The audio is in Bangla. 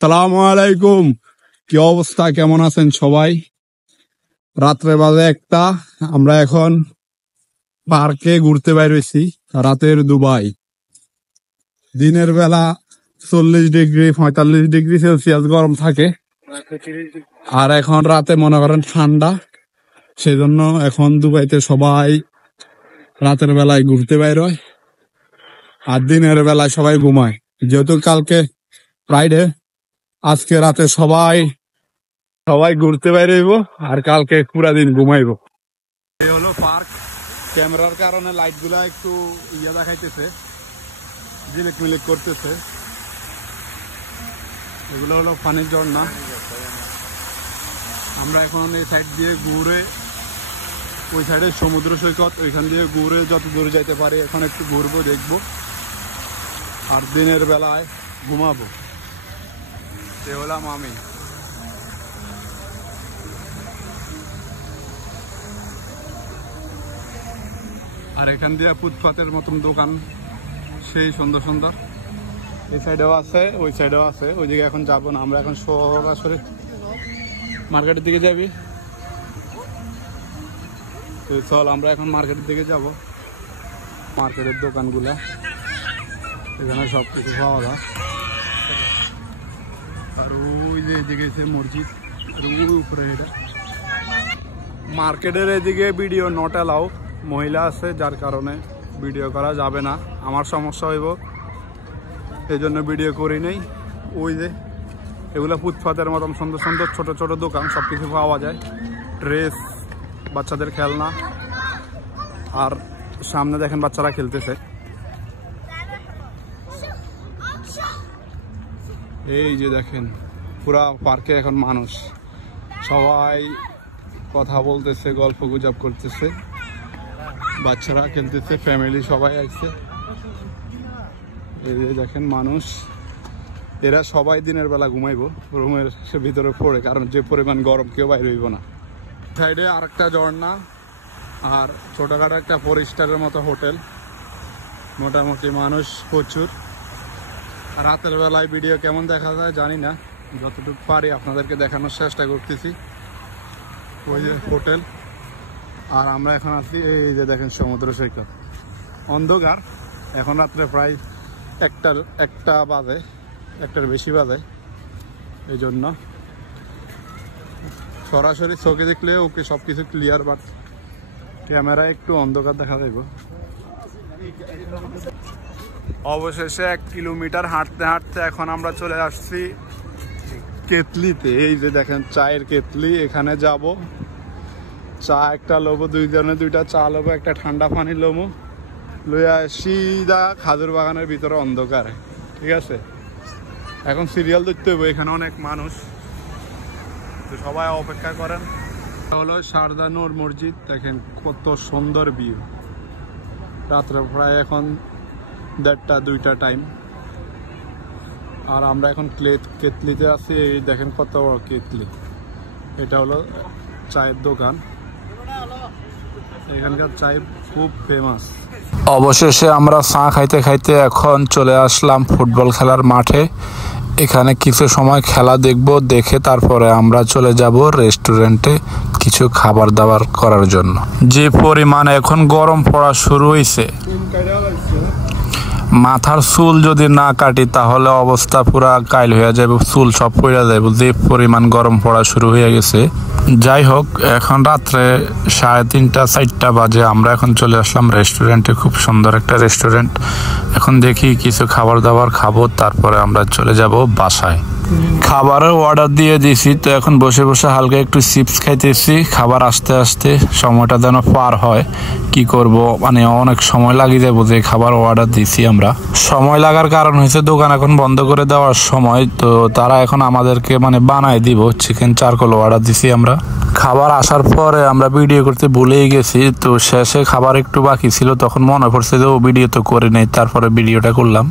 সালামু আলাইকুম। কি অবস্থা, কেমন আছেন সবাই? রাত্রে বাজে 1টা। আমরা এখন পার্কে ঘুরতে বাইর হইছি। রাতের দুবাই, দিনের বেলা 40 ডিগ্রি 45 ডিগ্রি সেলসিয়াস গরম থাকে, আর এখন রাতে মনে করেন ঠান্ডা। সেজন্য এখন দুবাইতে সবাই রাতের বেলায় ঘুরতে বাইর হয়, আর দিনের বেলায় সবাই ঘুমায়। যেহেতু কালকে ফ্রাইডে, আজকে রাতে সবাই ঘুরতে বাইরে হইব, আর কালকে পুরা দিন ঘুমাইব। এই হলো পার্ক। ক্যামেরার কারণে লাইট গুলা একটু দেখাইতেছে, ঝিলিক মিলিক করতেছে। এগুলো হলো পানির ঝর্ণা। আমরা এখন এই সাইড দিয়ে ঘুরে, ওই সাইডে সমুদ্র সৈকত, ওইখান দিয়ে ঘুরে যত দূরে যাইতে পারি এখন একটু ঘুরবো, দেখবো, আর দিনের বেলায় ঘুমাবো। এ হলাম আমি। আর এখান দিয়ে ফুটপাতের মতন দোকান সেই সুন্দর সুন্দর, এই সাইডেও আছে, ওই সাইডেও আছে। ওই দিকে এখন যাবো না, আমরা এখন সরাসরি মার্কেটের দিকে যাবি। চল আমরা এখন মার্কেটের দিকে যাব। মার্কেটের দোকানগুলা, এখানে সব কিছু পাওয়া যায়। আর ওই যে এদিকে মসজিদ, আর ওই উপরে এটা। মার্কেটের এদিকে ভিডিও নট অ্যালাউ, মহিলা আছে যার কারণে ভিডিও করা যাবে না। আমার সমস্যা হইব, এই জন্য ভিডিও করি নেই। ওই যে এগুলো ফুটপাতের মতন সুন্দর সুন্দর ছোট ছোট দোকান, সব কিছু পাওয়া যায়। ড্রেস, বাচ্চাদের খেলনা, আর সামনে দেখেন বাচ্চারা খেলতেছে। এই যে দেখেন পুরা পার্কে এখন মানুষ, সবাই কথা বলতেছে, গল্প গুজব করতেছে, বাচ্চারা খেলতেছে, ফ্যামিলি সবাই আসছে। এই যে দেখেন মানুষ, এরা সবাই দিনের বেলা ঘুমাইবো রুমের ভিতরে পড়ে, কারণ যে পরিমাণ গরম কেউ বাইরে হইব না। সাইডে আরেকটা ঝর্ণা, আর ছোটখাটো একটা পরিষ্কারের মতো হোটেল। মোটামুটি মানুষ প্রচুর। রাতের বেলায় ভিডিও কেমন দেখা যায় জানি না, যতটুকু পারি আপনাদেরকে দেখানোর চেষ্টা করতেছি। ওই যে হোটেল, আর আমরা এখন আছি এই যে দেখেন সমুদ্র সৈকত। অন্ধকার, এখন রাত্রে প্রায় একটা বাজে, একটার বেশি বাজে। এই জন্য সরাসরি চোখে দেখলে ওকে সবকিছু ক্লিয়ার, বাট ক্যামেরায় একটু অন্ধকার দেখা যাইব। অবশেষে 1 কিলোমিটার হাঁটতে হাঁটতে এখন আমরা চলে আসছি কেতলিতে। এই যে দেখেন চায়ের কেতলি, এখানে যাব। চা একটা লোবো, 2 জনে 2টা চা লোবো, একটা ঠান্ডা পানি লোবো, লইয়া সিধা খাজুর বাগানের ভিতরে অন্ধকারে। ঠিক আছে, এখন সিরিয়াল দেখতে হইব, এখানে অনেক মানুষ, তো সবাই অপেক্ষা করেন। হলো শারদা নূর মসজিদ, দেখেন কত সুন্দর ভিউ। রাত্রে প্রায় এখন 1:30-2টা টাইম, আর আমরা এখন কেতলিতে আছি। এই দেখেন কত বড় কেতলি। এটা হলো চায়ের দোকান, এখানকার চায় খুব ফেমাস। অবশেষে আমরা চা খাইতে খাইতে এখন চলে আসলাম ফুটবল খেলার মাঠে। এখানে কিছু সময় খেলা দেখব, দেখে তারপরে আমরা চলে যাব রেস্টুরেন্টে কিছু খাবার দাবার করার জন্য। যে পরিমাণ এখন গরম পড়া শুরু হয়েছে, মাথার চুল যদি না কাটি তাহলে অবস্থা পুরা কাইল হয়ে যাবে, চুল সব পড়ে যাবে, যে পরিমাণ গরম পড়া শুরু হয়ে গেছে। যাই হোক, এখন রাত্রে 3:30-4টা বাজে। আমরা এখন চলে আসলাম রেস্টুরেন্টে, খুব সুন্দর একটা রেস্টুরেন্ট। এখন দেখি কিছু খাবার দাবার খাবো, তারপরে আমরা চলে যাব বাসায়। খাবারের অর্ডার দিয়ে দিয়েছি, তো এখন বসে বসে হালকা একটু চিপস খাইতেছি। খাবার আসতে আসতে সময়টা যেন পার হয়, কি করব, মানে অনেক সময় লাগিয়ে যাবো। যে খাবার অর্ডার দিয়েছি আমরা, সময় লাগার কারণ হয়েছে দোকান এখন বন্ধ করে দেওয়ার সময়, তো তারা এখন আমাদেরকে মানে বানায় দিব। চিকেন চারকোল অর্ডার দিছি আমরা। খাবার আসার পরে আমরা ভিডিও করতে ভুলেই গেছি, তো শেষে খাবার একটু বাকি ছিল, তখন মনে পড়ছে যে ও ভিডিও তো করে নেই, তারপরে ভিডিওটা করলাম।